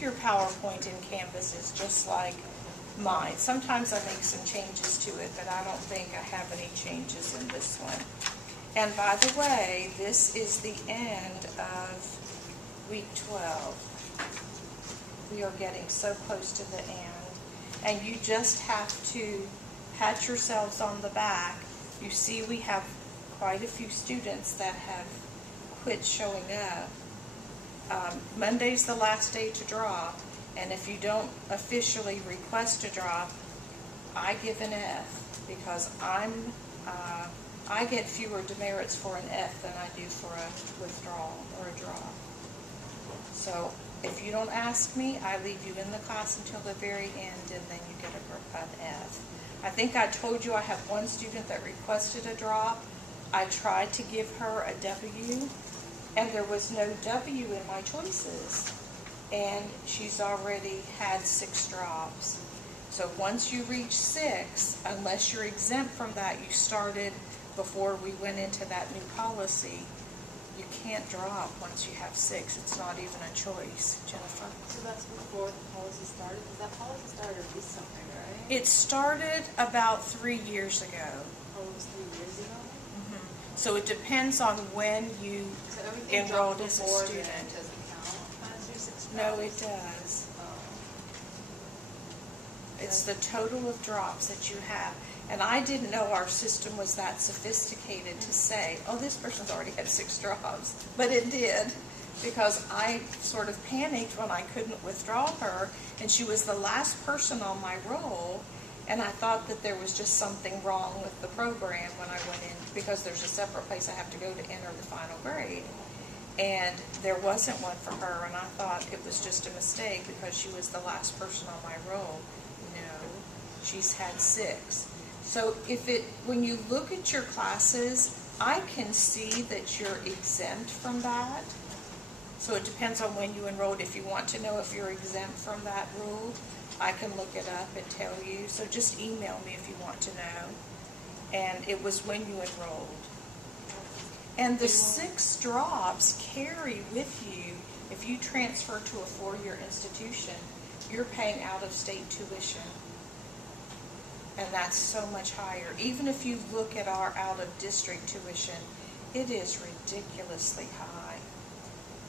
think your PowerPoint in Canvas is just like mine. Sometimes I make some changes to it, but I don't think I have any changes in this one. And by the way, this is the end of week 12. We are getting so close to the end. And you just have to pat yourselves on the back. You see we have quite a few students that have quit showing up. Monday's the last day to drop, and if you don't officially request a drop, I give an F, because I get fewer demerits for an F than I do for a withdrawal or a drop. So if you don't ask me, I leave you in the class until the very end, and then you get an F. I think I told you I have one student that requested a drop. I tried to give her a W, and there was no W in my choices. And she's already had 6 drops. So once you reach 6, unless you're exempt from that, you started before we went into that new policy, you can't drop once you have 6. It's not even a choice. Jennifer? So that's before the policy started? Because that policy started recently, right? It started about 3 years ago. Oh, it was 3 years ago? So it depends on when you enrolled as a student. Doesn't count as your 6 drops? No, it does. It's the total of drops that you have. And I didn't know our system was that sophisticated to say, oh, this person's already had 6 drops. But it did, because I sort of panicked when I couldn't withdraw her, and she was the last person on my roll. And I thought that there was just something wrong with the program when I went in, because there's a separate place I have to go to enter the final grade. And there wasn't one for her, and I thought it was just a mistake because she was the last person on my roll. No, she's had 6. So when you look at your classes, I can see that you're exempt from that. So it depends on when you enrolled. If you want to know if you're exempt from that rule, I can look it up and tell you. So just email me if you want to know. And it was when you enrolled. And the 6 drops carry with you, if you transfer to a 4-year institution, you're paying out-of-state tuition. And that's so much higher. Even if you look at our out-of-district tuition, it is ridiculously high.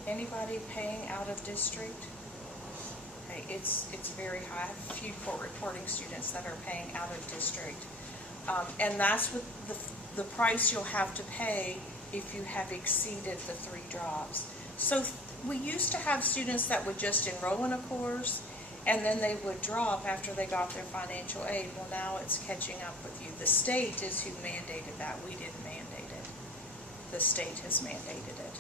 Anybody paying out-of-district? Okay, it's very high. I have a few court reporting students that are paying out-of-district. And that's what the price you'll have to pay if you have exceeded the 3 drops. So we used to have students that would just enroll in a course, and then they would drop after they got their financial aid. Well, now it's catching up with you. The state is who mandated that. We didn't mandate it. The state has mandated it.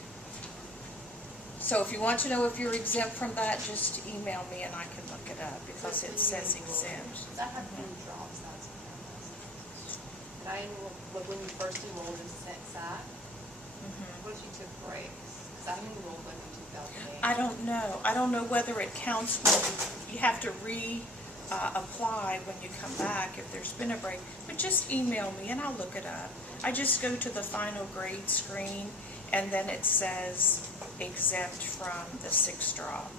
So if you want to know if you're exempt from that, just email me and I can look it up, because it says exempt. I had 3 drops, that's what I enrolled, like when you first enrolled in SAC, what if you took breaks? Because I enrolled like in 2008. I don't know. I don't know whether it counts when you have to apply when you come back if there's been a break. But just email me and I'll look it up. I just go to the final grade screen and then it says exempt from the 6 drop.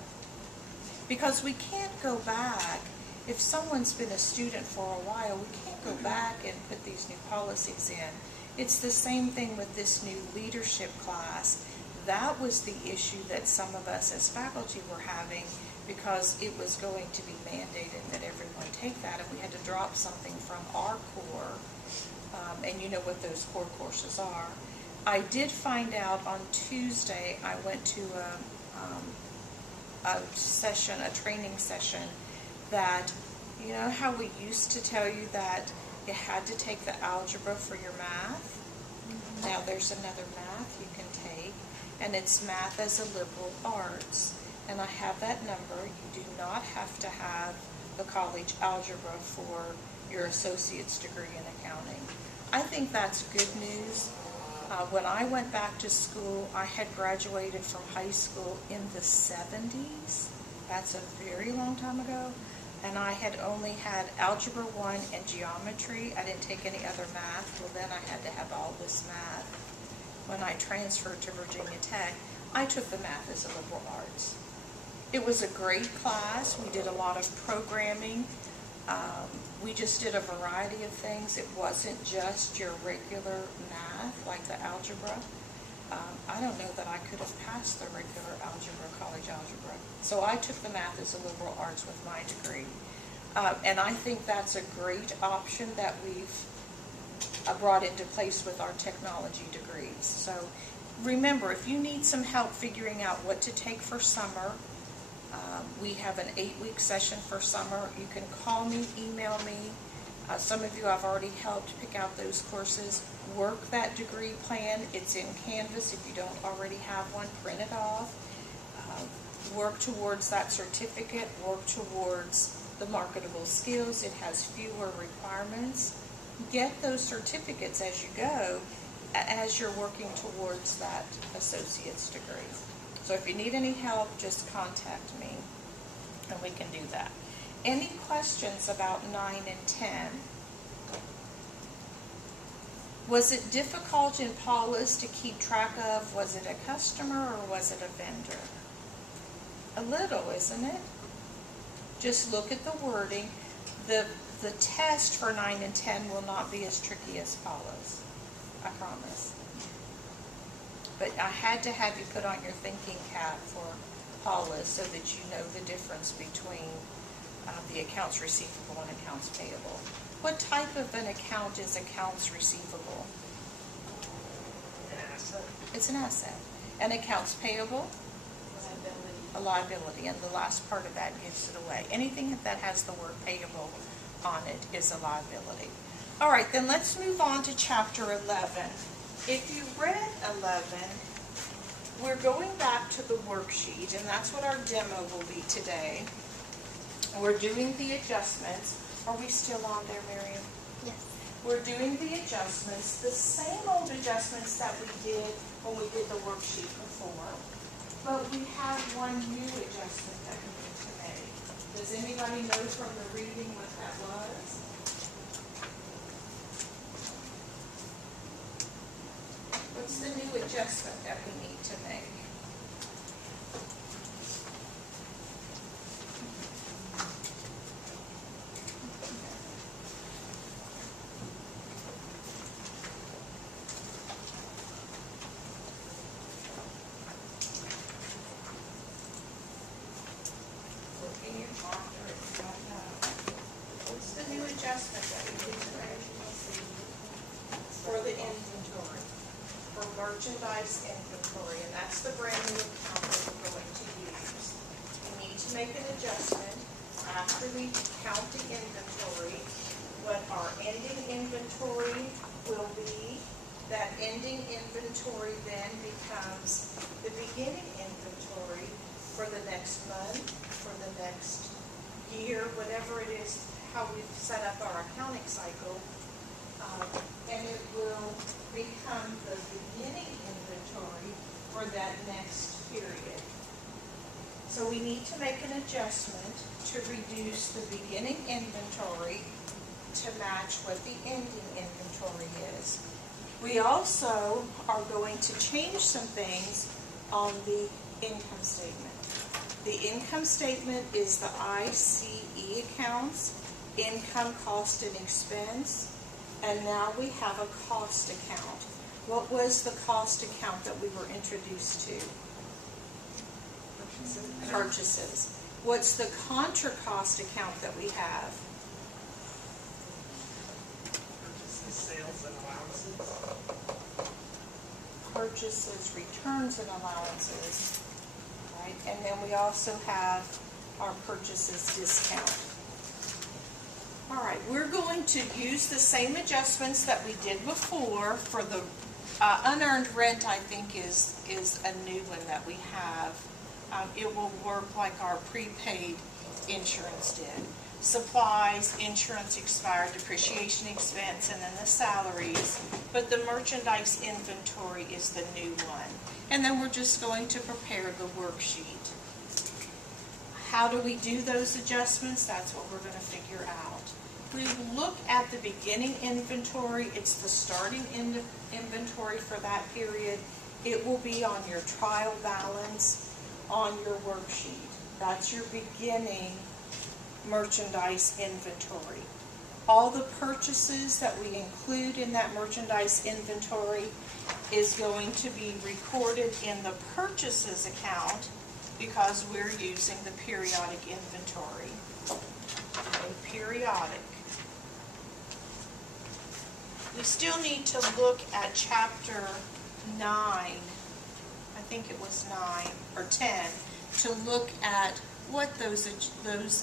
Because we can't go back. If someone's been a student for a while, we can't go back and put these new policies in. It's the same thing with this new leadership class. That was the issue that some of us as faculty were having, because it was going to be mandated that everyone take that, and we had to drop something from our core, and you know what those core courses are. I did find out on Tuesday, I went to a session, a training session, that, you know how we used to tell you that you had to take the algebra for your math? Now there's another math you can take, and it's math as a liberal arts. And I have that number. You do not have to have the college algebra for your associate's degree in accounting. I think that's good news. When I went back to school, I had graduated from high school in the 70s. That's a very long time ago. And I had only had Algebra 1 and Geometry. I didn't take any other math. Well, then I had to have all this math. When I transferred to Virginia Tech, I took the math as a liberal arts. It was a great class. We did a lot of programming. We just did a variety of things. It wasn't just your regular math, like the algebra. I don't know that I could have passed the regular algebra, college algebra. So I took the math as a liberal arts with my degree. And I think that's a great option that we've brought into place with our technology degrees. So remember, if you need some help figuring out what to take for summer, we have an 8-week session for summer. You can call me, email me. Some of you I've already helped pick out those courses. Work that degree plan. It's in Canvas. If you don't already have one, print it off. Work towards that certificate. Work towards the marketable skills. It has fewer requirements. Get those certificates as you go, as you're working towards that associate's degree. So if you need any help, just contact me and we can do that. Any questions about 9 and 10? Was it difficult in Paula's to keep track of? Was it a customer or was it a vendor? A little, isn't it? Just look at the wording. The test for 9 and 10 will not be as tricky as Paula's. I promise. But I had to have you put on your thinking cap for Paula's so that you know the difference between the accounts receivable and accounts payable. What type of an account is accounts receivable? An asset. It's an asset. And accounts payable? A liability. And the last part of that gives it away. Anything that has the word payable on it is a liability. All right, then let's move on to chapter 11. If you read 11, we're going back to the worksheet, and that's what our demo will be today. We're doing the adjustments. Are we still on there, Miriam? Yes. We're doing the adjustments, the same old adjustments that we did when we did the worksheet before, but we have one new adjustment that we need to make. Does anybody know from the reading what that was? What's the new adjustment that we need to make? Looking at Martha, it's not that. What's the new adjustment that we need to make? For the inventory. For merchandise inventory, and that's the brand new account that we're going to use. We need to make an adjustment after we count the inventory. What our ending inventory will be, that ending inventory then becomes the beginning inventory for the next month, for the next year, whatever it is, how we've set up our accounting cycle. And it will become the beginning inventory for that next period. So we need to make an adjustment to reduce the beginning inventory to match what the ending inventory is. We also are going to change some things on the income statement. The income statement is the ICE accounts, income, cost, and expense. And now we have a cost account. What was the cost account that we were introduced to? Purchases. What's the contra cost account that we have? Purchases, sales, and allowances. Purchases, returns, and allowances. Right? And then we also have our purchases discount. All right, we're going to use the same adjustments that we did before for the unearned rent. I think is a new one that we have. It will work like our prepaid insurance did. Supplies, insurance expired, depreciation expense, and then the salaries. But the merchandise inventory is the new one. And then we're just going to prepare the worksheet. How do we do those adjustments? That's what we're going to figure out. We look at the beginning inventory. It's the starting inventory for that period. It will be on your trial balance on your worksheet. That's your beginning merchandise inventory. All the purchases that we include in that merchandise inventory is going to be recorded in the purchases account because we're using the periodic inventory. Okay, periodic. We still need to look at chapter 9, I think it was 9 or 10, to look at what those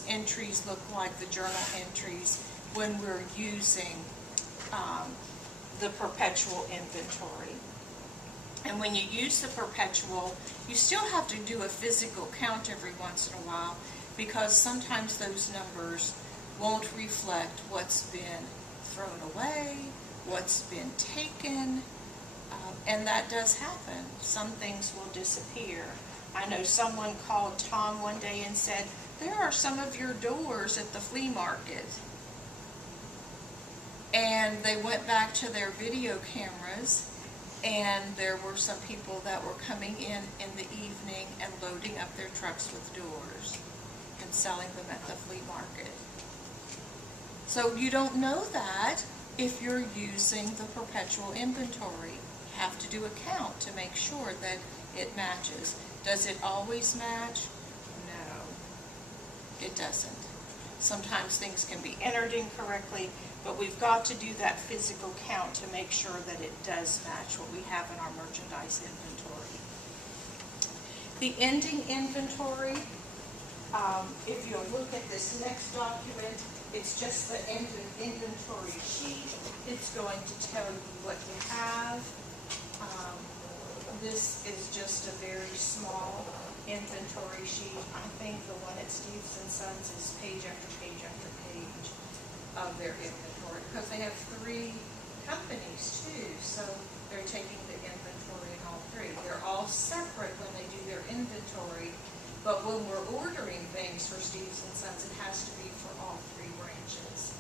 entries look like, the journal entries, when we're using the perpetual inventory. And when you use the perpetual, you still have to do a physical count every once in a while because sometimes those numbers won't reflect what's been thrown away, what's been taken, and that does happen. Some things will disappear. I know someone called Tom one day and said, there are some of your doors at the flea market. And they went back to their video cameras, and there were some people that were coming in the evening and loading up their trucks with doors and selling them at the flea market. So you don't know that if you're using the perpetual inventory. You have to do a count to make sure that it matches. Does it always match? No, it doesn't. Sometimes things can be entered incorrectly, but we've got to do that physical count to make sure that it does match what we have in our merchandise inventory. The ending inventory, if you'll look at this next document, it's just the inventory sheet. It's going to tell you what you have. This is just a very small inventory sheet. I think the one at Steves & Sons is page after page after page of their inventory because they have 3 companies too, so they're taking the inventory in all 3. They're all separate when they do their inventory, but when we're ordering things for Steves & Sons, it has to be for all 3 branches.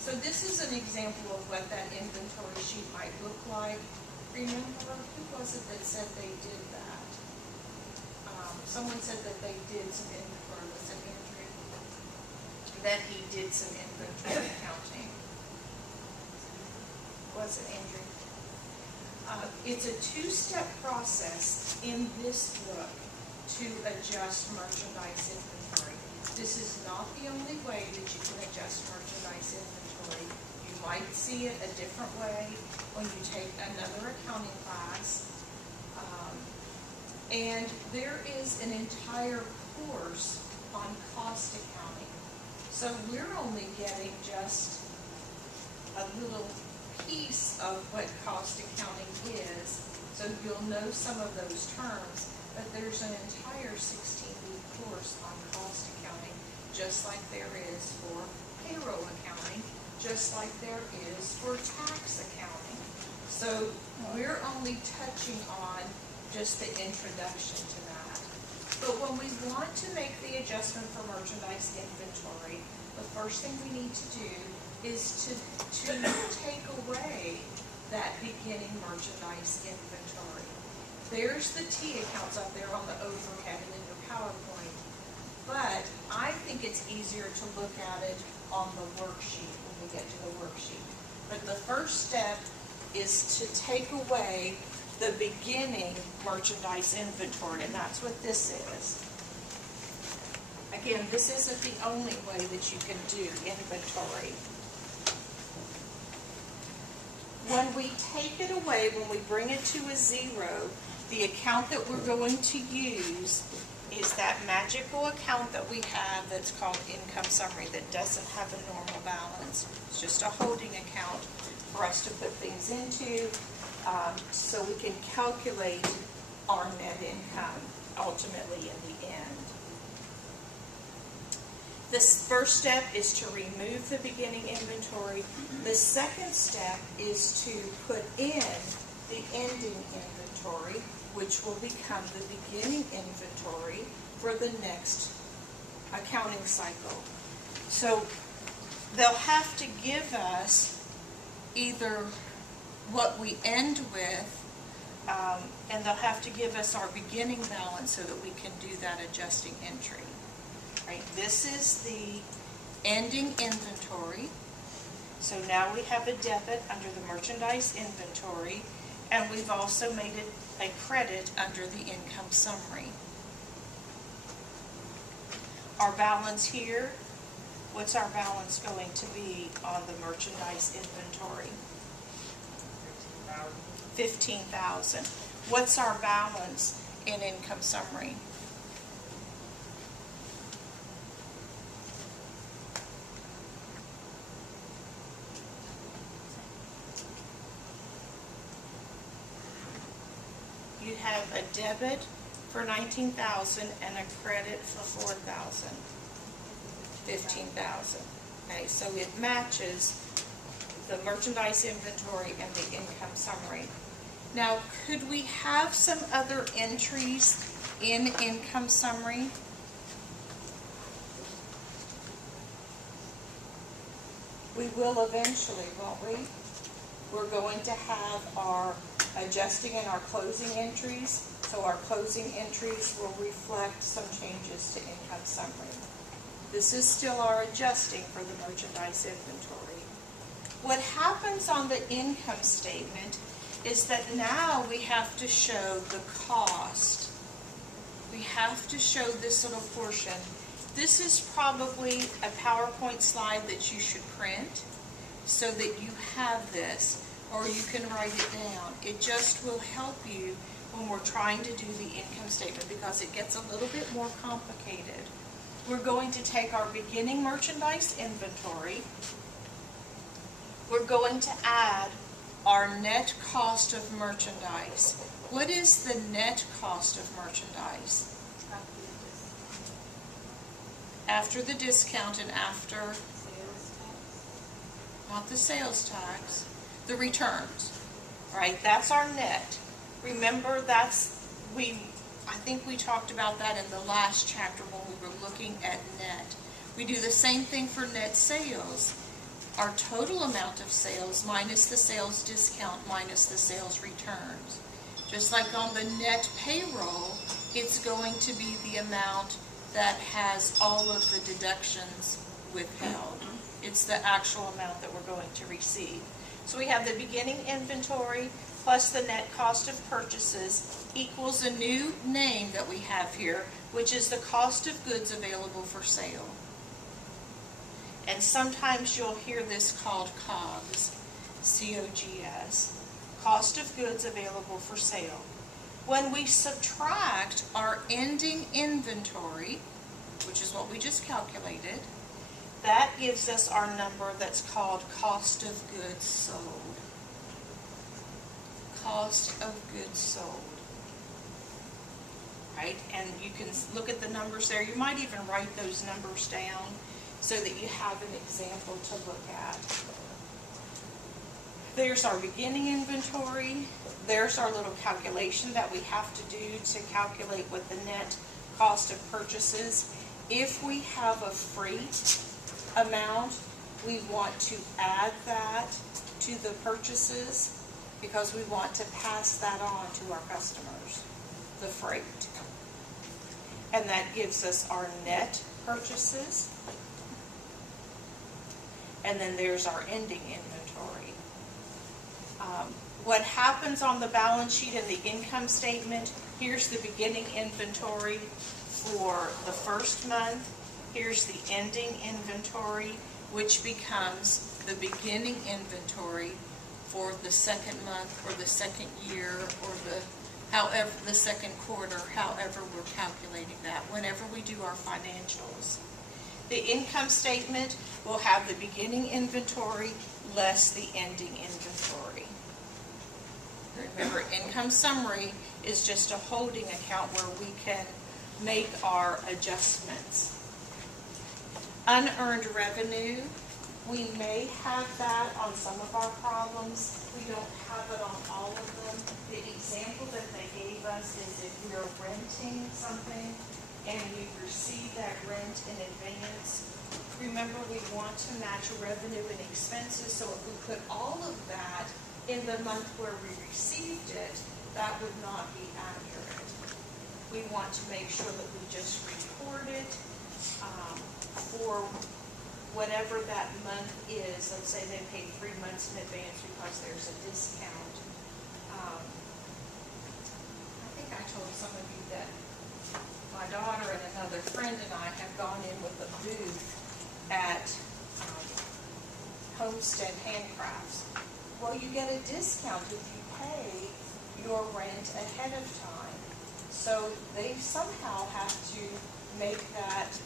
So this is an example of what that inventory sheet might look like. Remember, who was it that said they did that? Someone said that they did some inventory. Was it Andrew? That he did some inventory counting. Was it Andrew? It's a 2-step process in this book to adjust merchandise inventory. This is not the only way that you can adjust merchandise inventory. You might see it a different way when you take another accounting class. And there is an entire course on cost accounting. So we're only getting just a little piece of what cost accounting is. So you'll know some of those terms, but there's an entire 16-week course on cost accounting, just like there is for payroll accounting, just like there is for tax accounting. So we're only touching on just the introduction to that. But when we want to make the adjustment for merchandise inventory, the first thing we need to do is to take away that beginning merchandise inventory. There's the T accounts up there on the overhead and in your PowerPoint, but I think it's easier to look at it on the worksheet when we get to the worksheet. But the first step is to take away the beginning merchandise inventory, and that's what this is. Again, this isn't the only way that you can do inventory. When we take it away, when we bring it to a 0, the account that we're going to use is that magical account that we have that's called income summary that doesn't have a normal balance. It's just a holding account for us to put things into so we can calculate our net income ultimately in the end. This first step is to remove the beginning inventory. The second step is to put in the ending inventory, which will become the beginning inventory for the next accounting cycle. So they'll have to give us either what we end with, and they'll have to give us our beginning balance so that we can do that adjusting entry. right? This is the ending inventory. So now we have a debit under the merchandise inventory, and we've also made it a credit under the income summary. Our balance here, what's our balance going to be on the merchandise inventory? 15,000. What's our balance in income summary? You have a debit for 19,000 and a credit for 4,000. 15,000. Okay, so it matches the merchandise inventory and the income summary. Now, could we have some other entries in income summary? We will eventually, won't we? We're going to have our adjusting and our closing entries. So our closing entries will reflect some changes to income summary. This is still our adjusting for the merchandise inventory. What happens on the income statement is that now we have to show the cost. We have to show this little portion. This is probably a PowerPoint slide that you should print so that you have this, or you can write it down. It just will help you when we're trying to do the income statement because it gets a little bit more complicated. We're going to take our beginning merchandise inventory. We're going to add our net cost of merchandise. What is the net cost of merchandise? After the discount and after, not the sales tax, the returns, right? That's our net. Remember, I think we talked about that in the last chapter when we were looking at net. We do the same thing for net sales. Our total amount of sales minus the sales discount minus the sales returns. Just like on the net payroll, it's going to be the amount that has all of the deductions withheld. It's the actual amount that we're going to receive. So we have the beginning inventory plus the net cost of purchases equals a new name that we have here, which is the cost of goods available for sale. And sometimes you'll hear this called COGS, C-O-G-S, cost of goods available for sale. When we subtract our ending inventory, which is what we just calculated, that gives us our number that's called cost of goods sold. Cost of goods sold. Right? And you can look at the numbers there. You might even write those numbers down so that you have an example to look at. There's our beginning inventory. There's our little calculation that we have to do to calculate what the net cost of purchases. If we have a freight amount, we want to add that to the purchases because we want to pass that on to our customers, the freight. And that gives us our net purchases. And then there's our ending inventory. What happens on the balance sheet and the income statement, here's the beginning inventory for the first month. Here's the ending inventory, which becomes the beginning inventory for the second month or the second year or the second quarter, however we're calculating that, whenever we do our financials. The income statement will have the beginning inventory less the ending inventory. Remember, income summary is just a holding account where we can make our adjustments. Unearned revenue, we may have that on some of our problems. We don't have it on all of them. The example that they gave us is if we're renting something and we receive that rent in advance. Remember, we want to match revenue and expenses, so if we put all of that in the month where we received it, that would not be accurate. We want to make sure that we just report it for whatever that month is. Let's say they paid 3 months in advance because there's a discount. I think I told some of you that my daughter and another friend and I have gone in with a booth at Homestead Handcrafts. Well, you get a discount if you pay your rent ahead of time. So they somehow have to make that,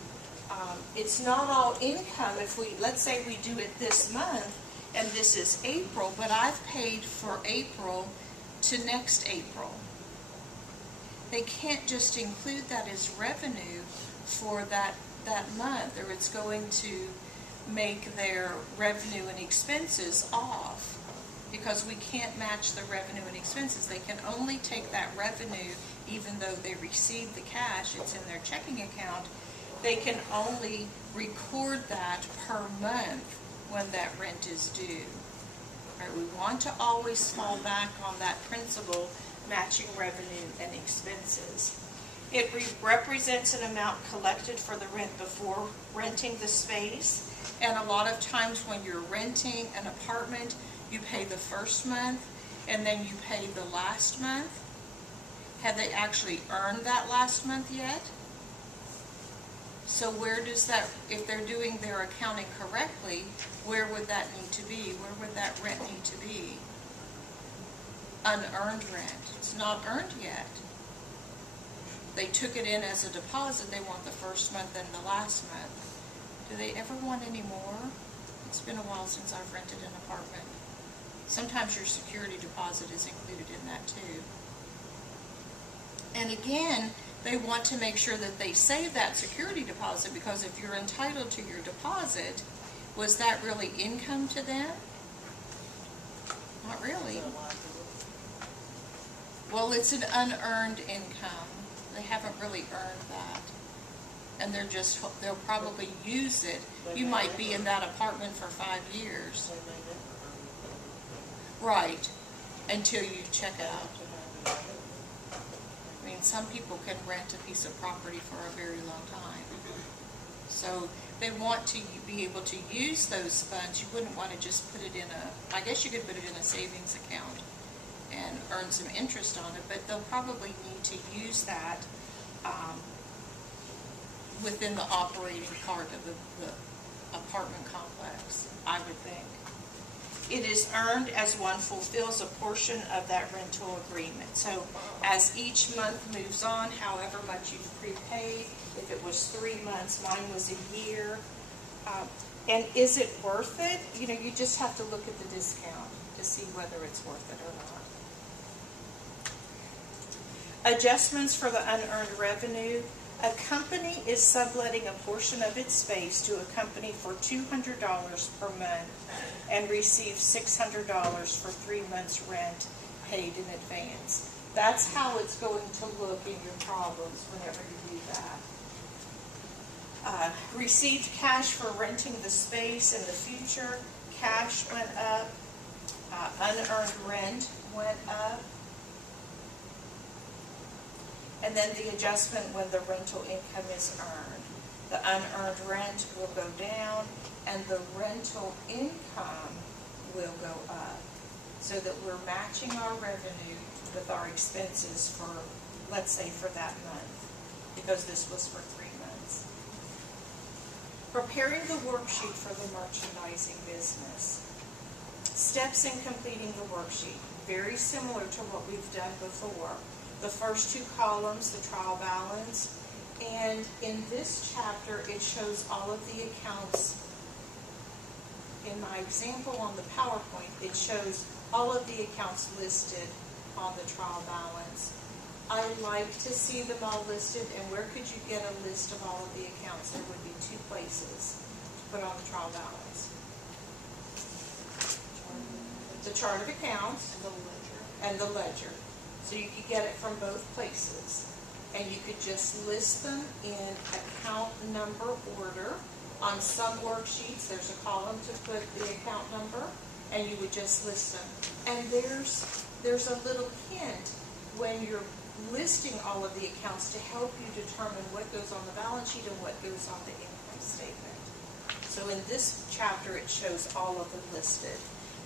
it's not all income. If we, let's say we do it this month and this is April, but I've paid for April to next April. They can't just include that as revenue for that month, or it's going to make their revenue and expenses off, because we can't match the revenue and expenses. They can only take that revenue, even though they receive the cash, it's in their checking account, they can only record that per month when that rent is due. Right, we want to always fall back on that principle, matching revenue and expenses. It represents an amount collected for the rent before renting the space. And a lot of times when you're renting an apartment, you pay the first month and then you pay the last month. Have they actually earned that last month yet? So where does that, if they're doing their accounting correctly, where would that need to be? Where would that rent need to be? Unearned rent. It's not earned yet. They took it in as a deposit. They want the first month and the last month. Do they ever want any more? It's been a while since I've rented an apartment. Sometimes your security deposit is included in that too. And again, they want to make sure that they save that security deposit, because if you're entitled to your deposit, was that really income to them? Not really. Well, it's an unearned income. They haven't really earned that. And they'll probably use it. You might be in that apartment for 5 years. Right, until you check out. I mean, some people can rent a piece of property for a very long time. So they want to be able to use those funds. You wouldn't want to just put it in I guess you could put it in a savings account and earn some interest on it, but they'll probably need to use that within the operating part of the apartment complex, I would think. It is earned as one fulfills a portion of that rental agreement. So as each month moves on, however much you've prepaid, if it was 3 months, mine was a year. And is it worth it? You know, you just have to look at the discount to see whether it's worth it or not. Adjustments for the unearned revenue. A company is subletting a portion of its space to a company for $200 per month and receives $600 for 3 months rent paid in advance. That's how it's going to look in your problems whenever you do that. Received cash for renting the space in the future. Cash went up. Unearned rent went up. And then the adjustment when the rental income is earned. The unearned rent will go down and the rental income will go up, so that we're matching our revenue with our expenses for, let's say, for that month, because this was for 3 months. Preparing the worksheet for the merchandising business. Steps in completing the worksheet. Very similar to what we've done before. The first 2 columns, the trial balance, and in this chapter it shows all of the accounts. In my example on the PowerPoint, it shows all of the accounts listed on the trial balance. I like to see them all listed, and where could you get a list of all of the accounts? There would be 2 places to put on the trial balance. The chart of accounts and the ledger. So you could get it from both places, and you could just list them in account number order. On some worksheets, there's a column to put the account number, and you would just list them. And there's a little hint when you're listing all of the accounts to help you determine what goes on the balance sheet and what goes on the income statement. So in this chapter, it shows all of them listed.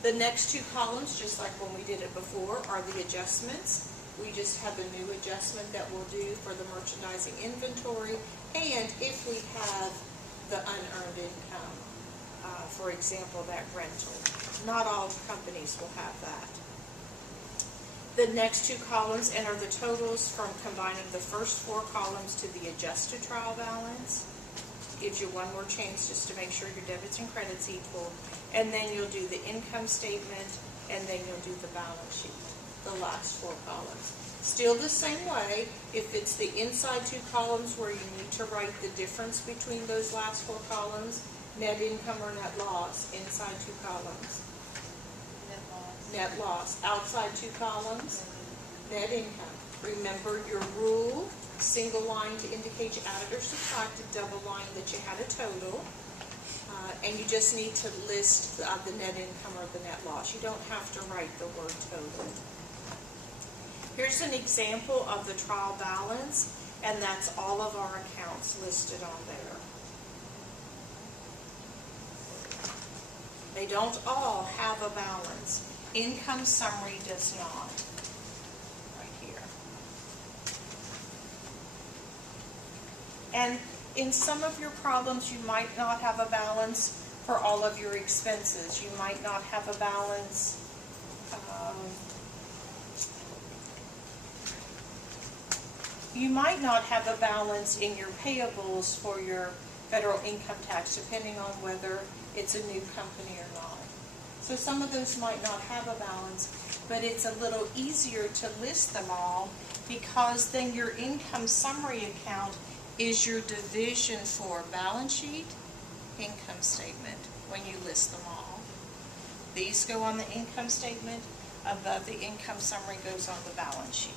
The next two columns, just like when we did it before, are the adjustments. We just have a new adjustment that we'll do for the merchandising inventory, and if we have the unearned income, for example, that rental. Not all companies will have that. The next two columns enter the totals from combining the first four columns to the adjusted trial balance. Gives you one more chance just to make sure your debits and credits equal. And then you'll do the income statement, and then you'll do the balance sheet, the last four columns. Still the same way, if it's the inside two columns where you need to write the difference between those last four columns, net income or net loss, inside two columns. Net loss. Net loss, outside two columns, net income. Remember your rule, single line to indicate you added or subtracted, double line that you had a total. And you just need to list the net income or the net loss. You don't have to write the word total. Here's an example of the trial balance, and that's all of our accounts listed on there. They don't all have a balance. Income summary does not. Right here. And in some of your problems, you might not have a balance for all of your expenses. You might not have a balance you might not have a balance in your payables for your federal income tax, depending on whether it's a new company or not. So some of those might not have a balance, but it's a little easier to list them all because then your income summary account is your division for balance sheet, income statement, when you list them all. These go on the income statement, above the income summary goes on the balance sheet.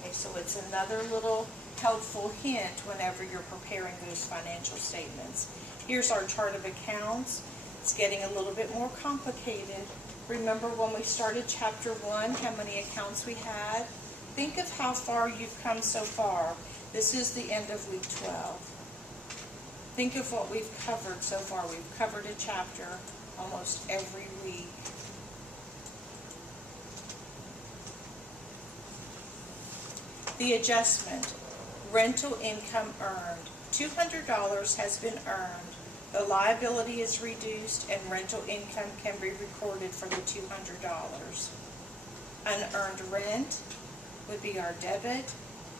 Okay, so it's another little helpful hint whenever you're preparing those financial statements. Here's our chart of accounts. It's getting a little bit more complicated. Remember when we started chapter 1, how many accounts we had? Think of how far you've come so far. This is the end of week 12. Think of what we've covered so far. We've covered a chapter almost every week. The adjustment, rental income earned. $200 has been earned. The liability is reduced and rental income can be recorded for the $200. Unearned rent would be our debit.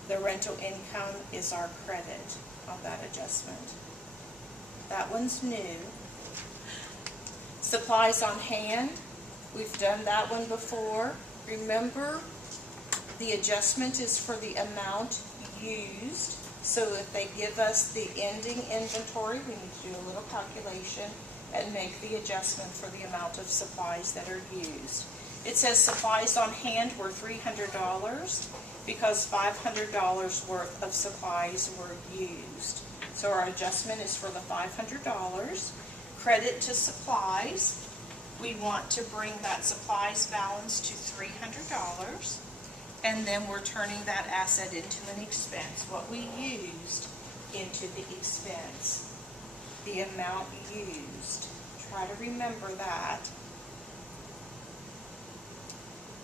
The rental income is our credit on that adjustment. That one's new. Supplies on hand, we've done that one before. Remember, the adjustment is for the amount used. So if they give us the ending inventory, we need to do a little calculation and make the adjustment for the amount of supplies that are used. It says supplies on hand were $300 because $500 worth of supplies were used. So our adjustment is for the $500. Credit to supplies, we want to bring that supplies balance to $300. And then we're turning that asset into an expense. What we used into the expense. The amount used. Try to remember that.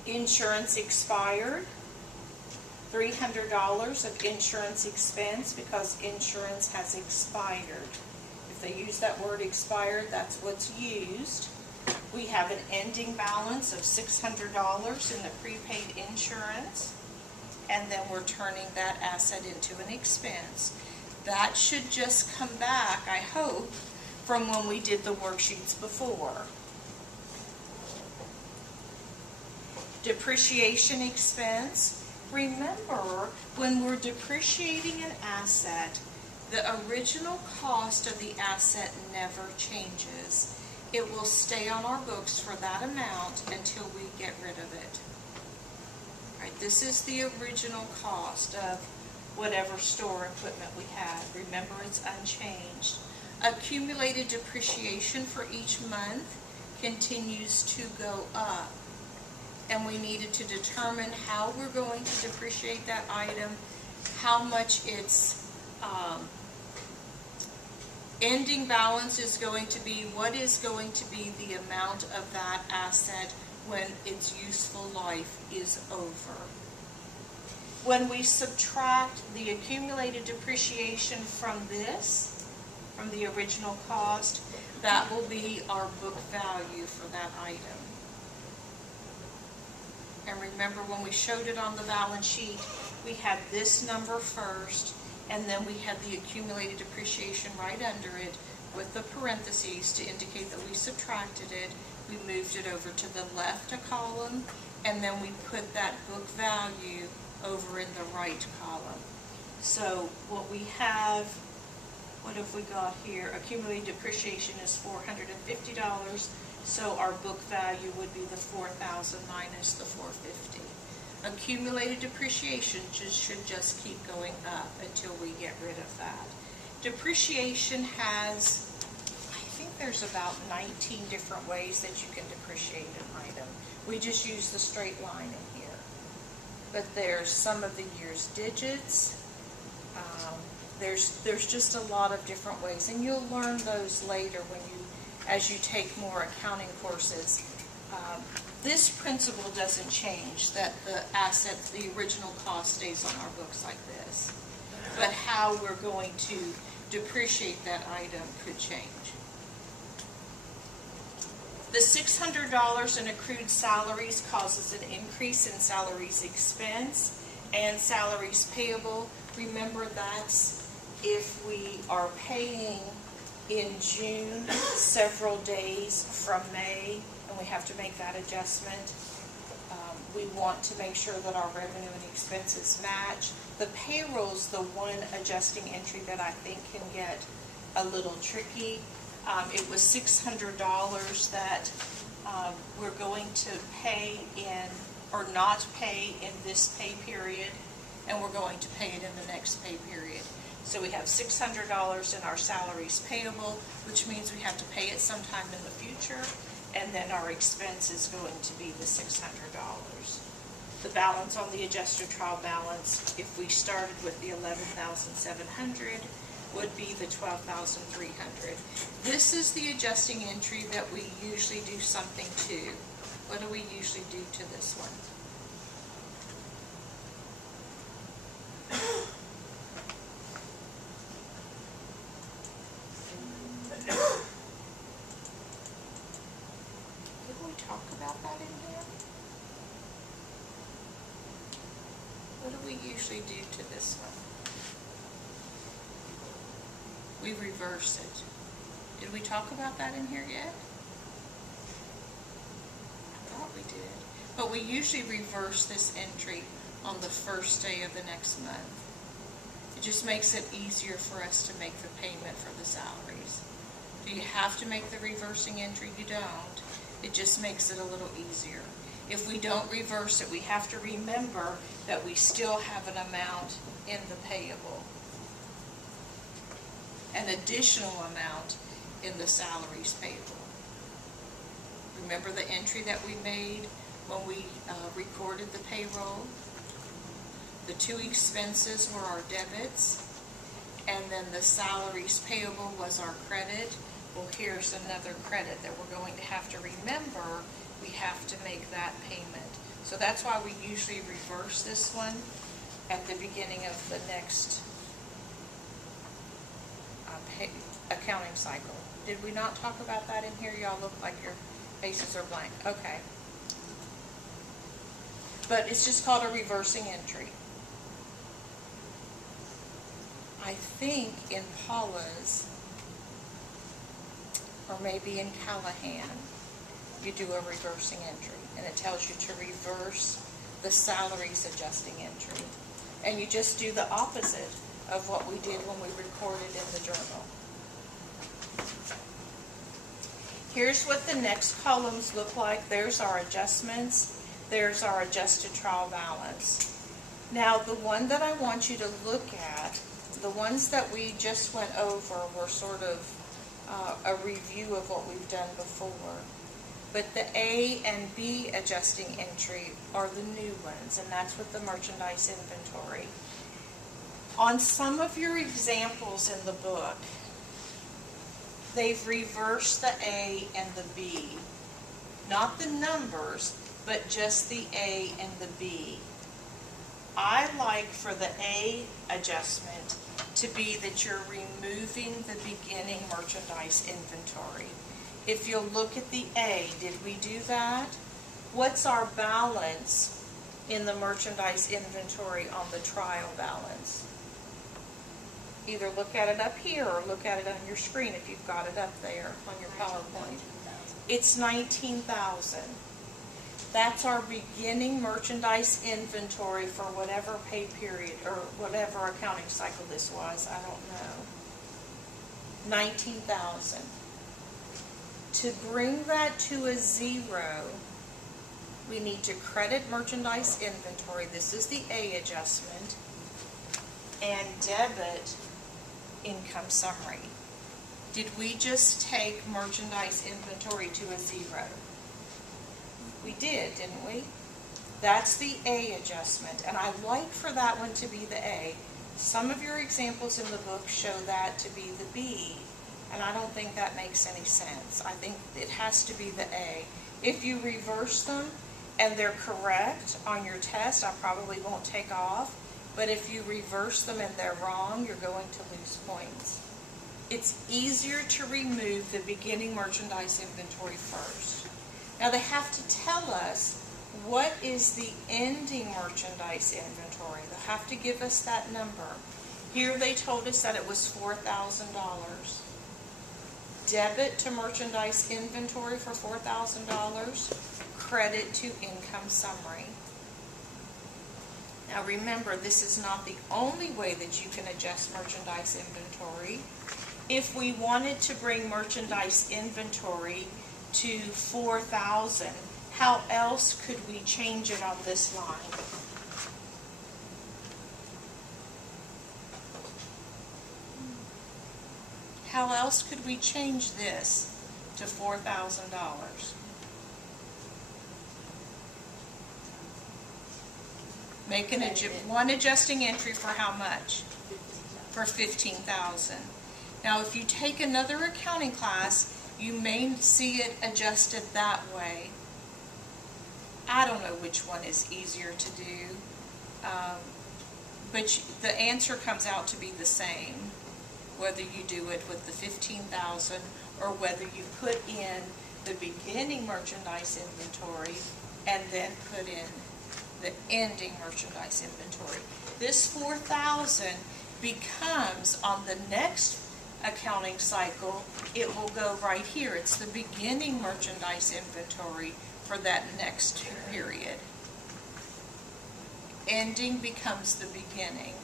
Insurance expired. $300 of insurance expense because insurance has expired. If they use that word expired, that's what's used. We have an ending balance of $600 in the prepaid insurance, and then we're turning that asset into an expense. That should just come back, I hope, from when we did the worksheets before. Depreciation expense. Remember, when we're depreciating an asset, the original cost of the asset never changes. It will stay on our books for that amount until we get rid of it. All right, this is the original cost of whatever store equipment we have. Remember, it's unchanged. Accumulated depreciation for each month continues to go up. and we needed to determine how we're going to depreciate that item, how much its ending balance is going to be, what is going to be the amount of that asset when its useful life is over. When we subtract the accumulated depreciation from this, from the original cost, that will be our book value for that item. And remember, when we showed it on the balance sheet, we had this number first, and then we had the accumulated depreciation right under it with the parentheses to indicate that we subtracted it. We moved it over to the left a column, and then we put that book value over in the right column. So what we have, what have we got here? Accumulated depreciation is $450, so our book value would be the $4,000 minus the $450. Accumulated depreciation should just keep going up until we get rid of that. Depreciation has, I think there's about 19 different ways that you can depreciate an item. We just use the straight line in here. But there's some of the year's digits. There's just a lot of different ways, and you'll learn those later when as you take more accounting courses. This principle doesn't change, that the asset, the original cost stays on our books like this. But how we're going to depreciate that item could change. The $600 in accrued salaries causes an increase in salaries expense and salaries payable. Remember, that's if we are paying in June several days from May, and we have to make that adjustment. We want to make sure that our revenue and expenses match. The payroll's the one adjusting entry that I think can get a little tricky. It was $600 that we're going to pay in, or not pay in this pay period, and we're going to pay it in the next pay period. So we have $600 in our salaries payable, which means we have to pay it sometime in the future, and then our expense is going to be the $600. The balance on the adjusted trial balance, if we started with the $11,700, would be the $12,300. This is the adjusting entry that we usually do something to. What do we usually do to this one? Didn't we talk about that in here? What do we usually do to this one? We reverse it. Did we talk about that in here yet? I thought we did. But we usually reverse this entry on the first day of the next month. It just makes it easier for us to make the payment for the salaries. Do you have to make the reversing entry? You don't. It just makes it a little easier. If we don't reverse it, we have to remember that we still have an amount in the payable. An additional amount in the salaries payable. Remember the entry that we made when we recorded the payroll? The two expenses were our debits, and then the salaries payable was our credit. Well, here's another credit that we're going to have to remember. We have to make that payment. So that's why we usually reverse this one at the beginning of the next accounting cycle. Did we not talk about that in here? Y'all look like your faces are blank. Okay. But it's just called a reversing entry. I think in Paula's, or maybe in Callahan, you do a reversing entry, and it tells you to reverse the salaries adjusting entry. And you just do the opposite of what we did when we recorded in the journal. Here's what the next columns look like. There's our adjustments. There's our adjusted trial balance. Now, the one that I want you to look at, the ones that we just went over were sort of a review of what we've done before. but the A and B adjusting entry are the new ones, and that's with the merchandise inventory. On some of your examples in the book, they've reversed the A and the B. Not the numbers, but just the A and the B. I like for the A adjustment to be that you're removing the beginning merchandise inventory. If you'll look at the A, did we do that? What's our balance in the merchandise inventory on the trial balance? Either look at it up here or look at it on your screen if you've got it up there on your PowerPoint. It's 19,000. That's our beginning merchandise inventory for whatever pay period or whatever accounting cycle this was. I don't know. 19,000. To bring that to a zero, we need to credit merchandise inventory. This is the A adjustment. And debit income summary. Did we just take merchandise inventory to a zero? We did, didn't we? That's the A adjustment, and I like for that one to be the A. Some of your examples in the book show that to be the B, and I don't think that makes any sense. I think it has to be the A. If you reverse them and they're correct on your test, I probably won't take off, but if you reverse them and they're wrong, you're going to lose points. It's easier to remove the beginning merchandise inventory first. Now they have to tell us what is the ending merchandise inventory. They'll have to give us that number. Here they told us that it was $4,000. Debit to merchandise inventory for $4,000. Credit to income summary. Now remember, this is not the only way that you can adjust merchandise inventory. If we wanted to bring merchandise inventory to 4,000, how else could we change it on this line? How else could we change this to $4,000? Make one adjusting entry for how much? For 15,000. Now if you take another accounting class, you may see it adjusted that way. I don't know which one is easier to do, but the answer comes out to be the same, whether you do it with the 15,000 or whether you put in the beginning merchandise inventory and then put in the ending merchandise inventory. This 4,000 becomes, on the next accounting cycle, it will go right here. It's the beginning merchandise inventory for that next period. Ending becomes the beginning.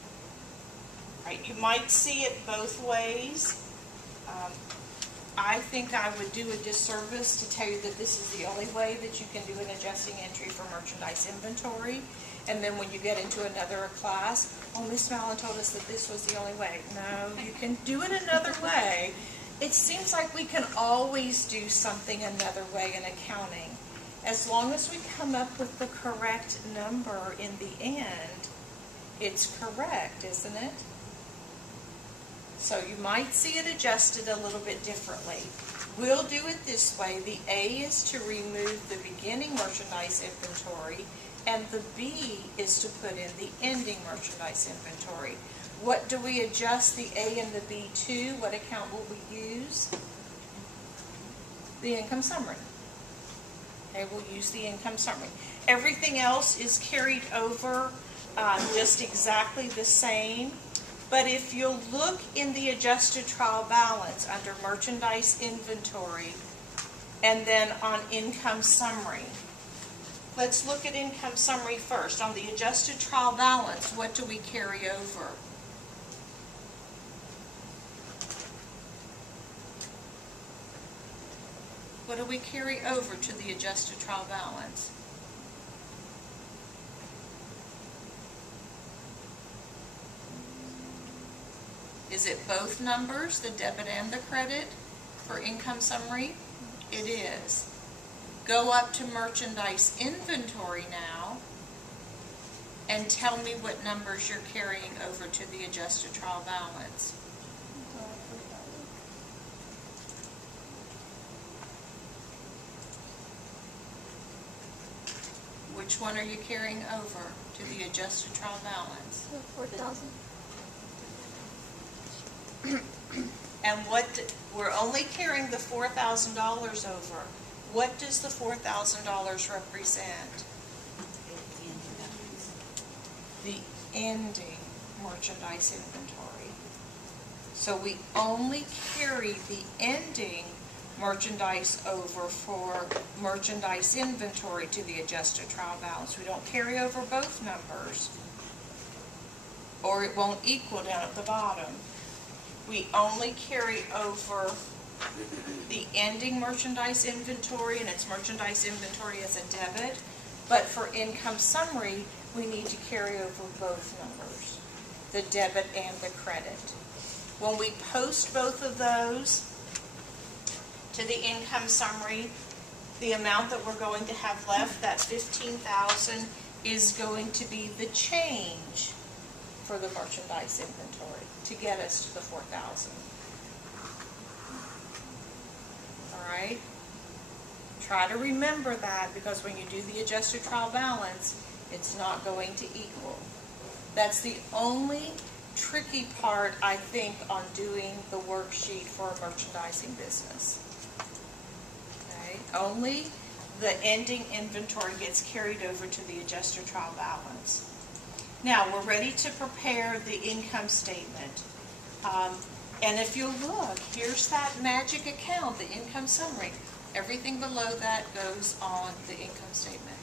Right? You might see it both ways. I think I would do a disservice to tell you that this is the only way that you can do an adjusting entry for merchandise inventory. And then when you get into another class, oh, Miss Mallon told us that this was the only way. No, you can do it another way. It seems like we can always do something another way in accounting. As long as we come up with the correct number in the end, it's correct, isn't it? So you might see it adjusted a little bit differently. We'll do it this way. The A is to remove the beginning merchandise inventory, and the B is to put in the ending merchandise inventory. What do we adjust the A and the B to? What account will we use? The income summary. Okay, we'll use the income summary. Everything else is carried over just exactly the same. But if you'll look in the adjusted trial balance under merchandise inventory and then on income summary, let's look at income summary first. On the adjusted trial balance, what do we carry over? What do we carry over to the adjusted trial balance? Is it both numbers, the debit and the credit, for income summary? It is. Go up to merchandise inventory now and tell me what numbers you're carrying over to the adjusted trial balance. Which one are you carrying over to the adjusted trial balance? 4,000. And we're only carrying the $4,000 over. What does the $4,000 represent? The ending merchandise inventory. So we only carry the ending merchandise over for merchandise inventory to the adjusted trial balance. We don't carry over both numbers, or it won't equal down at the bottom. We only carry over the ending merchandise inventory, and it's merchandise inventory as a debit, but for income summary, we need to carry over both numbers, the debit and the credit. When we post both of those to the income summary, the amount that we're going to have left, that $15,000, is going to be the change for the merchandise inventory to get us to the $4,000. All right? Try to remember that, because when you do the adjusted trial balance, it's not going to equal. That's the only tricky part, I think, on doing the worksheet for a merchandising business. Okay? Only the ending inventory gets carried over to the adjusted trial balance. Now, we're ready to prepare the income statement. And if you look, here's that magic account, the income summary. Everything below that goes on the income statement.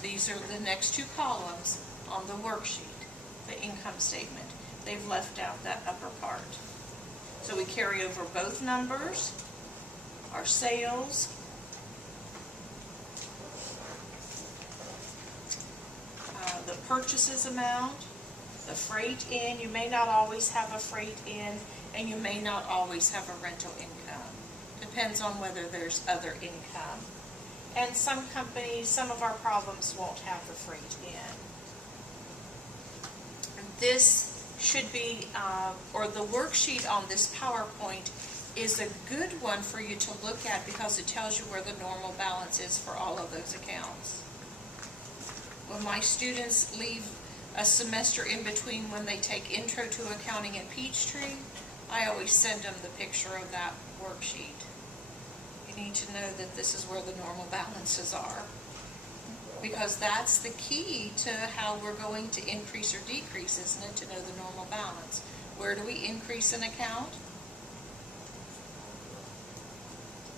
These are the next two columns on the worksheet, the income statement. They've left out that upper part. So we carry over both numbers, our sales, the purchases amount, the freight in. You may not always have a freight in, and you may not always have a rental income. Depends on whether there's other income. And some companies, some of our problems won't have the freight in. This should be, or the worksheet on this PowerPoint is a good one for you to look at, because it tells you where the normal balance is for all of those accounts. When my students leave a semester in between when they take Intro to Accounting at Peachtree, I always send them the picture of that worksheet. You need to know that this is where the normal balances are, because that's the key to how we're going to increase or decrease, isn't it, to know the normal balance. Where do we increase an account?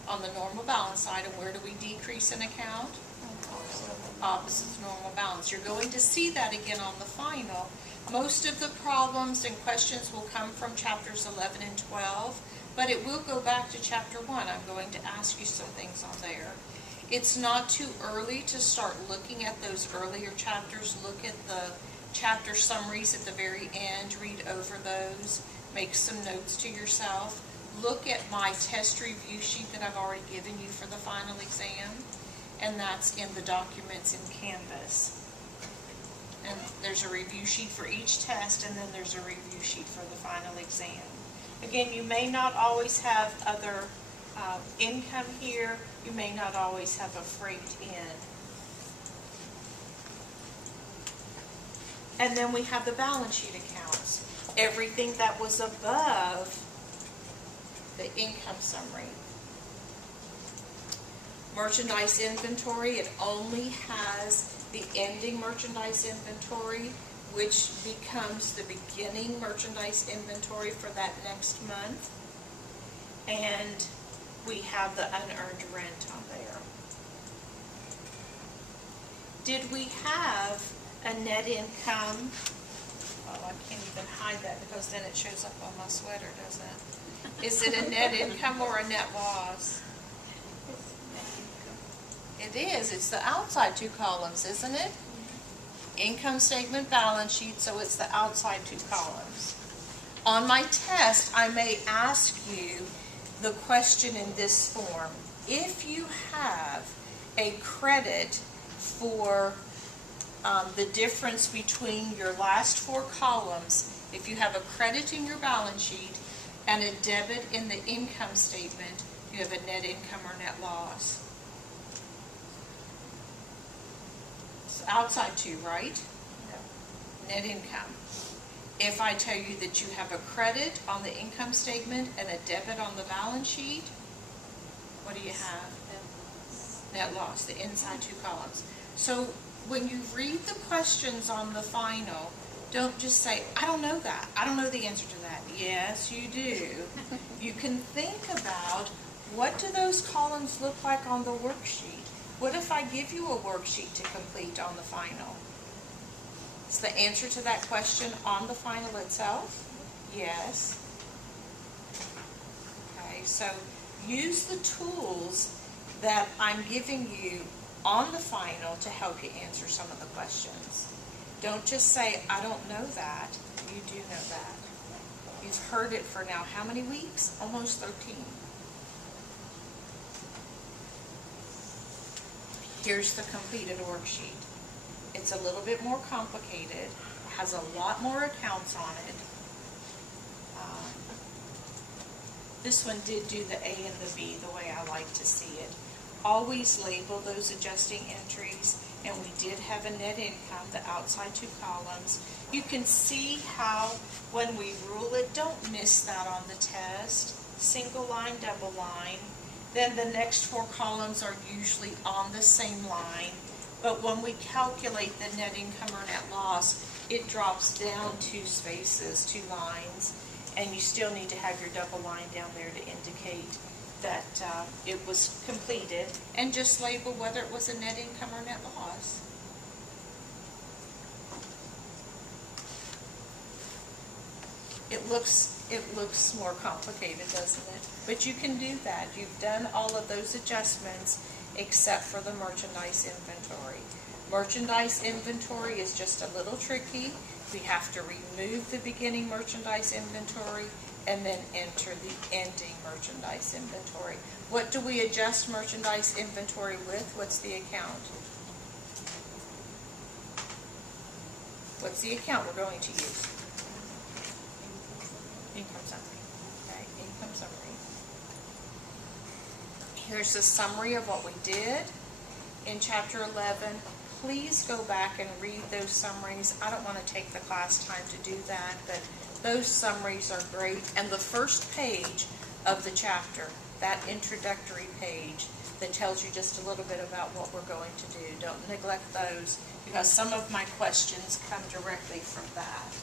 On the normal balance side. And where do we decrease an account? Opposite of normal balance. You're going to see that again on the final. Most of the problems and questions will come from chapters 11 and 12, but it will go back to chapter 1. I'm going to ask you some things on there. It's not too early to start looking at those earlier chapters. Look at the chapter summaries at the very end. Read over those. Make some notes to yourself. Look at my test review sheet that I've already given you for the final exam. And that's in the documents in Canvas. And there's a review sheet for each test, and then there's a review sheet for the final exam. Again, you may not always have other income here. You may not always have a freight in. And then we have the balance sheet accounts. Everything that was above the income summary. Merchandise inventory, it only has the ending merchandise inventory, which becomes the beginning merchandise inventory for that next month. And we have the unearned rent on there. Did we have a net income? Oh, I can't even hide that, because then it shows up on my sweater, doesn't it? Is it a net income or a net loss? It is. It's the outside two columns, isn't it? Income statement, balance sheet, so it's the outside two columns. On my test, I may ask you the question in this form. If you have a credit for the difference between your last four columns, if you have a credit in your balance sheet and a debit in the income statement, you have a net income or net loss. It's outside two, right? Net income. If I tell you that you have a credit on the income statement and a debit on the balance sheet, what do you have? Net loss, the inside two columns. So when you read the questions on the final, don't just say, I don't know that. I don't know the answer to that. Yes, you do. You can think about, what do those columns look like on the worksheet? What if I give you a worksheet to complete on the final? Is the answer to that question on the final itself? Yes. Okay, so use the tools that I'm giving you on the final to help you answer some of the questions. Don't just say, I don't know that. You do know that. You've heard it for now how many weeks? Almost 13. Here's the completed worksheet. It's a little bit more complicated, has a lot more accounts on it. This one did do the A and the B the way I like to see it. Always label those adjusting entries, and we did have a net income, the outside two columns. You can see how when we rule it, don't miss that on the test. Single line, double line. Then the next four columns are usually on the same line. But when we calculate the net income or net loss, it drops down 2 spaces, 2 lines, and you still need to have your double line down there to indicate that it was completed, and just label whether it was a net income or net loss. It looks more complicated, doesn't it? But you can do that. You've done all of those adjustments except for the merchandise inventory. Merchandise inventory is just a little tricky. We have to remove the beginning merchandise inventory and then enter the ending merchandise inventory. What do we adjust merchandise inventory with? What's the account? What's the account we're going to use? Income summary. Okay, income summary. Here's a summary of what we did in Chapter 11. Please go back and read those summaries. I don't want to take the class time to do that, but those summaries are great. And the first page of the chapter, that introductory page that tells you just a little bit about what we're going to do. Don't neglect those, because some of my questions come directly from that.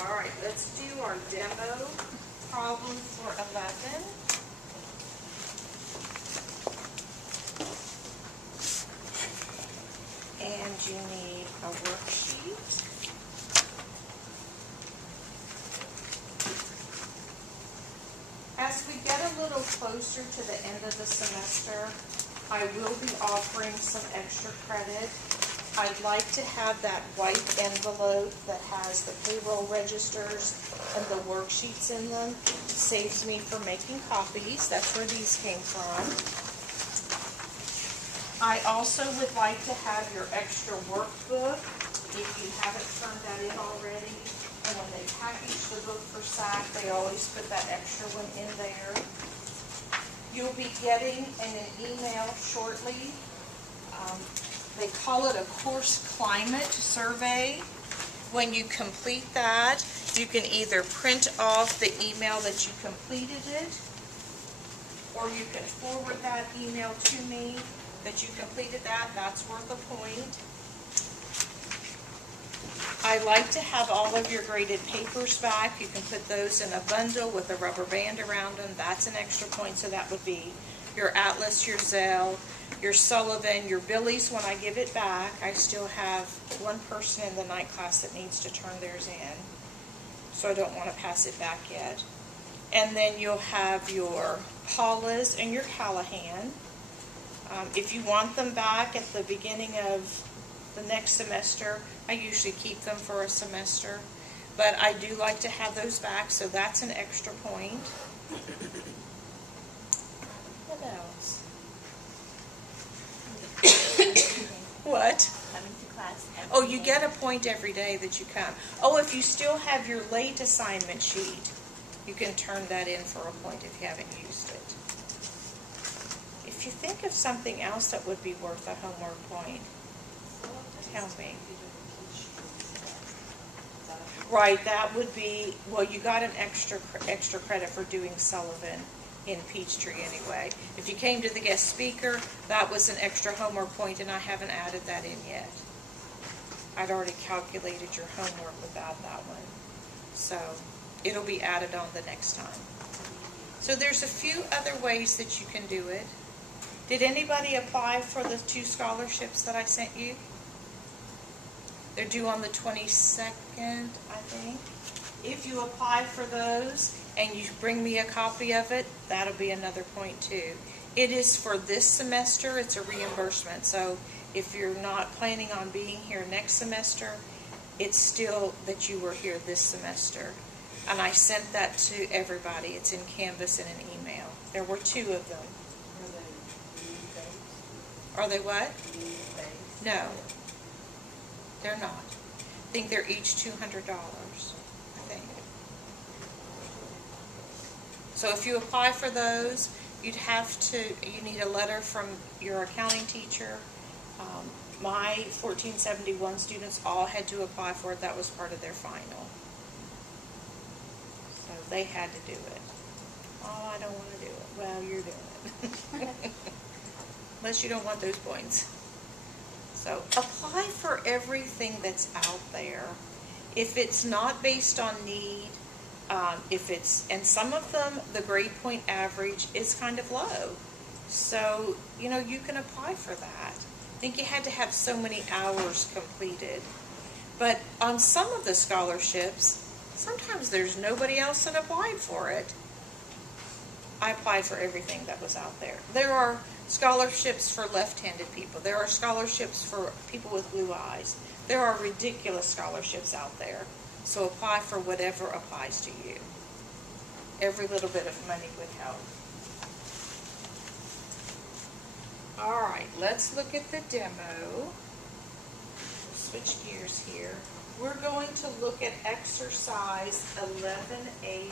All right, let's do our demo problem for 11. And you need a worksheet. As we get a little closer to the end of the semester, I will be offering some extra credit. I'd like to have that white envelope that has the payroll registers and the worksheets in them. It saves me from making copies. That's where these came from. I also would like to have your extra workbook if you haven't turned that in already. And when they package the book for SAC, they always put that extra one in there. You'll be getting an email shortly. They call it a course climate survey. When you complete that, you can either print off the email that you completed it, or you can forward that email to me that you completed that. That's worth a point. I like to have all of your graded papers back. You can put those in a bundle with a rubber band around them. That's an extra point, so that would be your Atlas, your Zell, your Sullivan, your Billy's. When I give it back, I still have one person in the night class that needs to turn theirs in, so I don't want to pass it back yet. And then you'll have your Paula's and your Callahan. If you want them back at the beginning of the next semester, I usually keep them for a semester. But I do like to have those back, so that's an extra point. What else? What? Coming to class. every Oh, you day. get a point every day that you come. Oh, if you still have your late assignment sheet, you can turn that in for a point if you haven't used it. If you think of something else that would be worth a homework point, tell me. Right, that would be, well, you got an extra credit for doing Sullivan in Peachtree anyway. If you came to the guest speaker, that was an extra homework point, and I haven't added that in yet. I'd already calculated your homework without that one. So it'll be added on the next time. So there's a few other ways that you can do it. Did anybody apply for the 2 scholarships that I sent you? They're due on the 22nd, I think. If you apply for those and you bring me a copy of it, that'll be another point too. It is for this semester, it's a reimbursement. So if you're not planning on being here next semester, it's still that you were here this semester. And I sent that to everybody. It's in Canvas in an email. There were 2 of them. Are they what? No. They're not. I think they're each $200, I think. So if you apply for those, you need a letter from your accounting teacher. My 1471 students all had to apply for it. That was part of their final. So they had to do it. Oh, I don't want to do it. Well, you're doing it. Unless you don't want those points. So apply for everything that's out there. If it's not based on need, and some of them, the grade point average is kind of low. So, you can apply for that. I think you had to have so many hours completed. But on some of the scholarships, sometimes there's nobody else that applied for it. I applied for everything that was out there. There are scholarships for left-handed people. There are scholarships for people with blue eyes. There are ridiculous scholarships out there. So apply for whatever applies to you. Every little bit of money would help. All right, let's look at the demo. Switch gears here. We're going to look at exercise 11A5.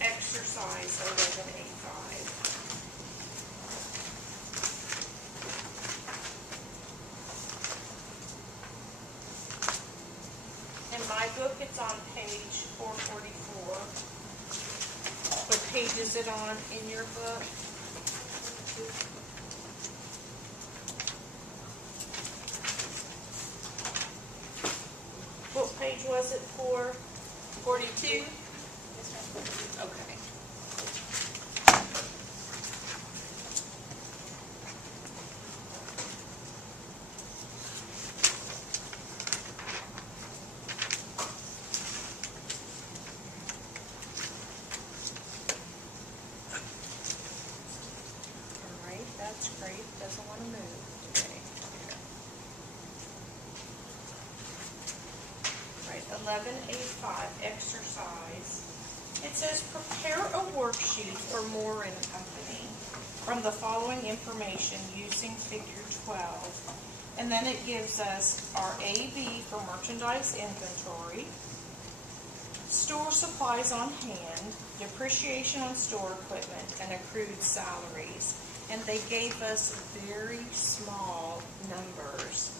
Exercise 11A5. In my book, it's on page 444. What page is it on in your book? What page was it for? 42? Okay. That's great. Doesn't want to move today. Right, 11A5, exercise. It says prepare a worksheet for Moore and Company from the following information using figure 12. And then it gives us our AB for merchandise inventory, store supplies on hand, depreciation on store equipment, and accrued salaries. And they gave us very small numbers.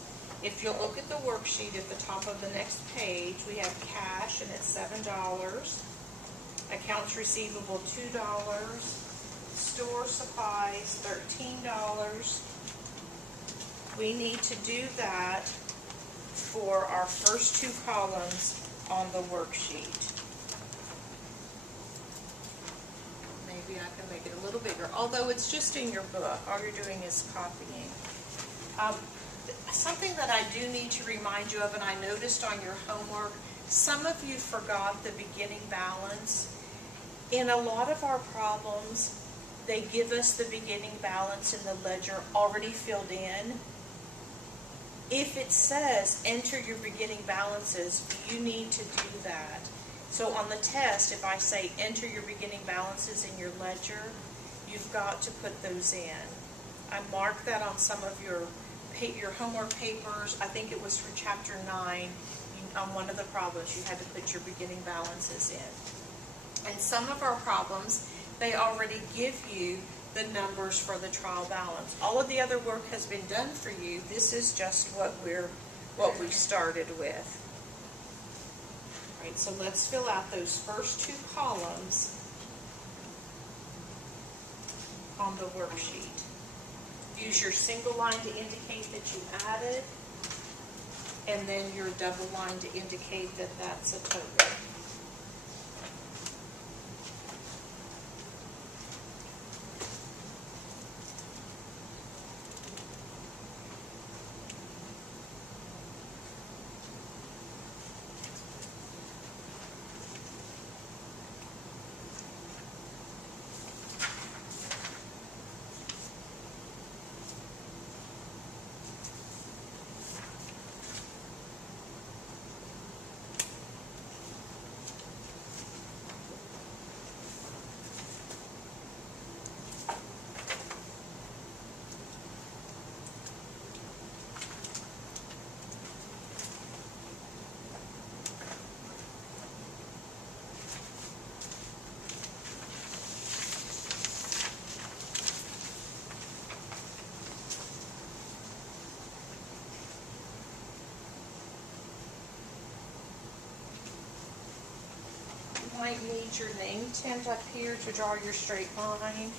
If you look at the worksheet at the top of the next page, we have cash and it's $7. Accounts receivable $2. Store supplies $13. We need to do that for our first 2 columns on the worksheet. Maybe I can make it a little bigger, although it's just in your book. All you're doing is copying. Something that I do need to remind you of, and I noticed on your homework, some of you forgot the beginning balance. In a lot of our problems, they give us the beginning balance in the ledger already filled in. if it says enter your beginning balances, you need to do that. So on the test, if I say enter your beginning balances in your ledger, you've got to put those in. I marked that on some of your homework papers. I think it was for chapter 9. On one of the problems, you had to put your beginning balances in. And some of our problems, they already give you the numbers for the trial balance. All of the other work has been done for you. This is just what we started with. All right, so let's fill out those first 2 columns on the worksheet. Use your single line to indicate that you added, and then your double line to indicate that that's a total. Might need your name tint up here to draw your straight line.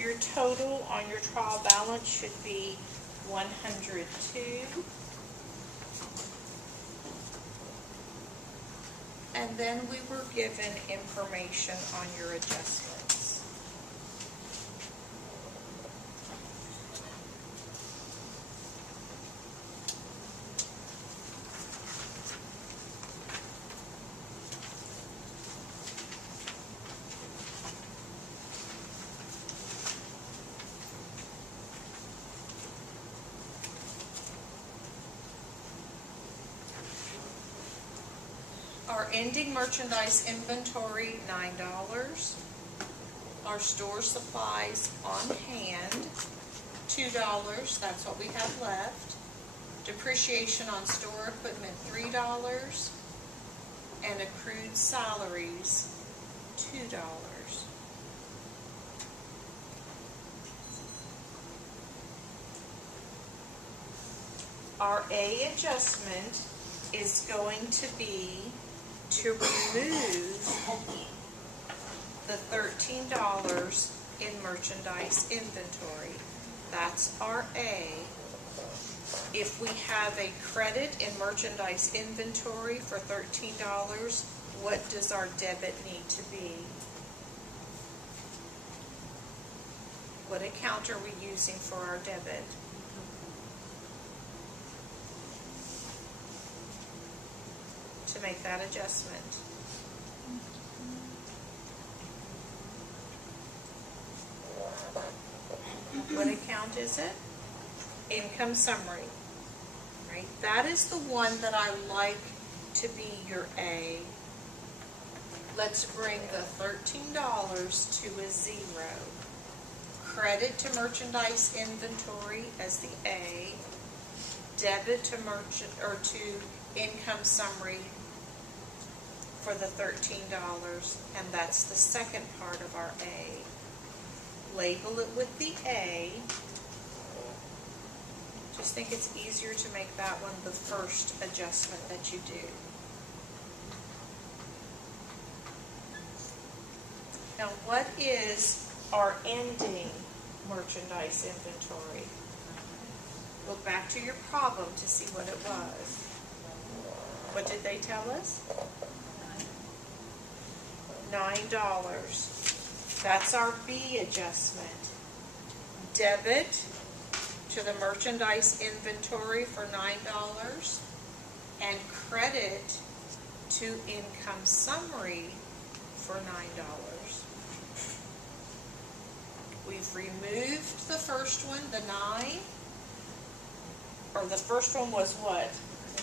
Your total on your trial balance should be 102. And then we were given information on your adjustments. Our ending merchandise inventory, $9. Our store supplies on hand, $2. That's what we have left. Depreciation on store equipment, $3. And accrued salaries, $2. our A adjustment is going to be to remove the $13 in merchandise inventory. That's our A. If we have a credit in merchandise inventory for $13, what does our debit need to be? What account are we using for our debit? To make that adjustment. What account is it? Income summary. Right? That is the one that I like to be your A. Let's bring the $13 to a 0. Credit to merchandise inventory as the A. Debit to income summary for the $13, and that's the second part of our A. Label it with the A. Just think it's easier to make that one the first adjustment that you do. Now, what is our ending merchandise inventory? Look back to your problem to see what it was. What did they tell us? $9. That's our B adjustment. Debit to the merchandise inventory for $9 and credit to income summary for $9. We've removed the first one, the 9, or the first one was what?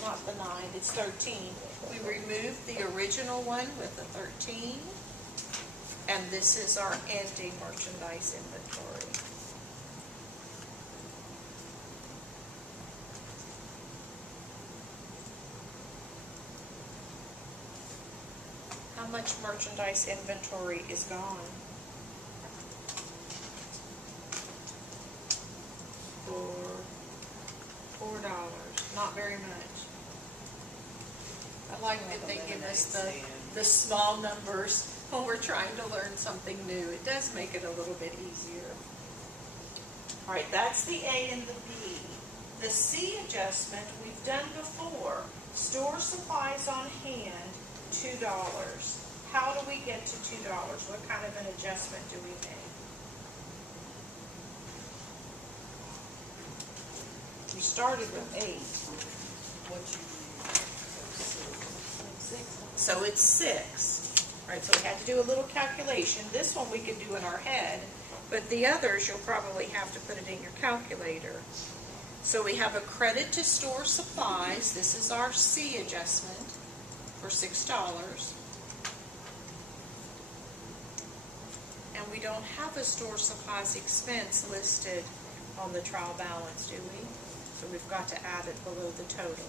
Not the 9, it's 13. We removed the original one with the 13, and this is our ending merchandise inventory. How much merchandise inventory is gone? $4. Not very much. I like that they give us the small numbers when we're trying to learn something new. It does make it a little bit easier. All right, that's the A and the B. The C adjustment we've done before. Store supplies on hand, $2. How do we get to $2? What kind of an adjustment do we make? We started with 8. So it's 6. All right, so we had to do a little calculation. This one we could do in our head, but the others you'll probably have to put it in your calculator. So we have a credit to store supplies. This is our C adjustment for $6. And we don't have a store supplies expense listed on the trial balance, do we? So we've got to add it below the total.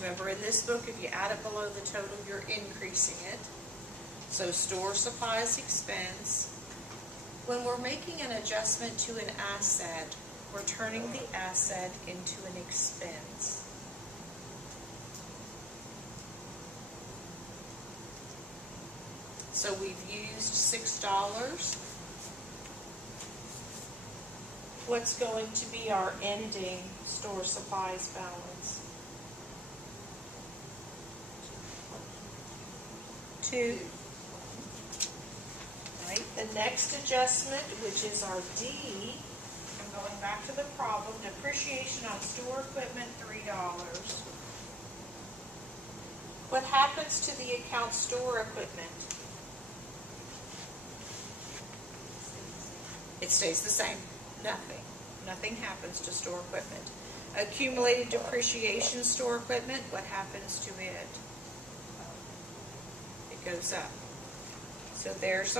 Remember, in this book, if you add it below the total, you're increasing it. So store supplies expense. When we're making an adjustment to an asset, we're turning the asset into an expense. So we've used $6. What's going to be our ending store supplies balance? 2. Right. The next adjustment, which is our D, I'm going back to the problem, depreciation on store equipment, $3. What happens to the account store equipment? It stays the same. Nothing. Nothing happens to store equipment. Accumulated depreciation store equipment, what happens to it? It goes up. So there's